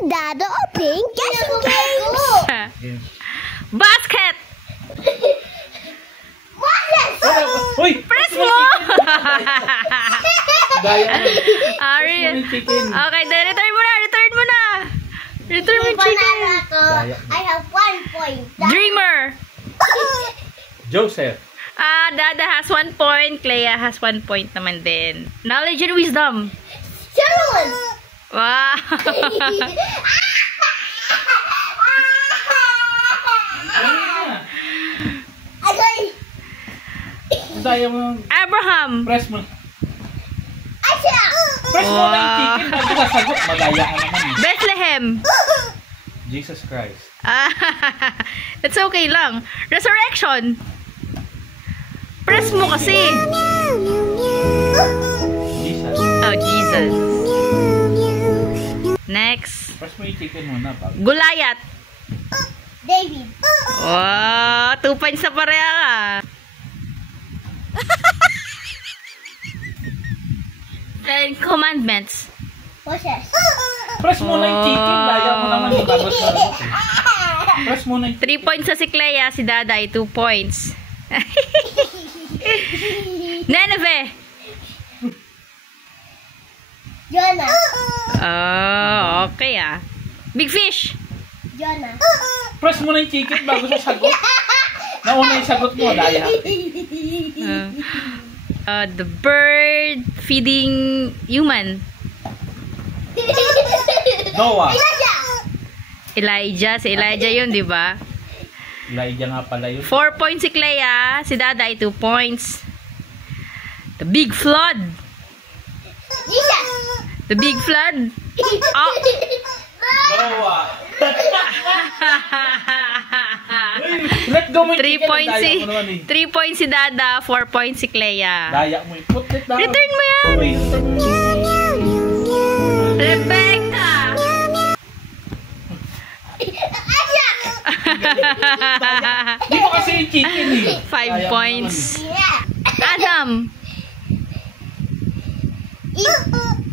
Dado open guessing games. Basket! Uy! Press mo! Ari. Okay, then return mo na. Return mo na. Return mo yung chicken. I have 1 point. Dreamer. Joseph. Dada has 1 point. Clea has 1 point naman din. Knowledge and wisdom. Sharon. Wow. Daya mo. Abraham. Press mo. Asya. Press mo na yung chicken. Bago nasagot. Madaya ka naman. Bethlehem. Jesus Christ. That's okay lang. Resurrection. Press mo kasi. Jesus. Oh, Jesus. Next. Press mo yung chicken muna. Goliath. David. Wow, 2 points na pareha ka. Ten Commandments. Moses. Press mo na yung chicken. Daya mo naman yung bago sagot. Press mo na yung 3 points sa si Clea, si Daday, 2 points. Nineveh. Jonah. Oh, okay ah. Big Fish. Jonah. Press mo na yung chicken bago sa sagot. Nauna yung sagot mo. Daya. The bird feeding human. Noah. Elijah. Si Elijah yun, di ba? Elijah nga pala yun. 4 points si Clea. Si Daday, 2 points. The Big Flood. Jesus. The Big Flood. Oh. Noah. Let go mo yung 3 chicken. points Daya si mo naman eh. 3 points si Dada, 4 points si Clea. Daya mo yung put it down. Return mo yan. Uy, return mo. Rebecca. Di mo kasi yung chicken eh. 5 points. Adam.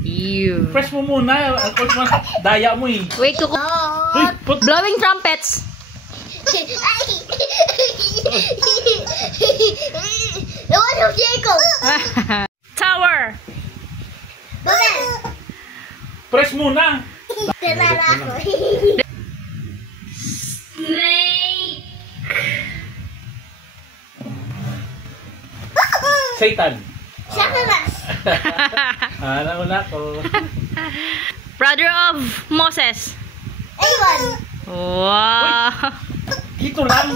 Ew. Press mo muna. Daya mo eh. Wait, Uy, put. blowing trumpets. Tower. Press muna. Snake. Satan. Satanas. Nauna ko. Brother of Moses. Aaron. Wow. Dito lang.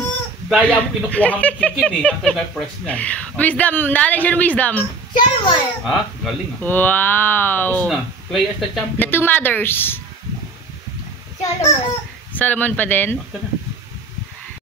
Daya mo kinukuha mo chicken eh. After na-press niya. Wisdom. Knowledge and wisdom. Solomon. Ha? Galing ah. Wow. Tapos na. Clay as the The champion. two mothers. Solomon. Solomon pa din. Okay na.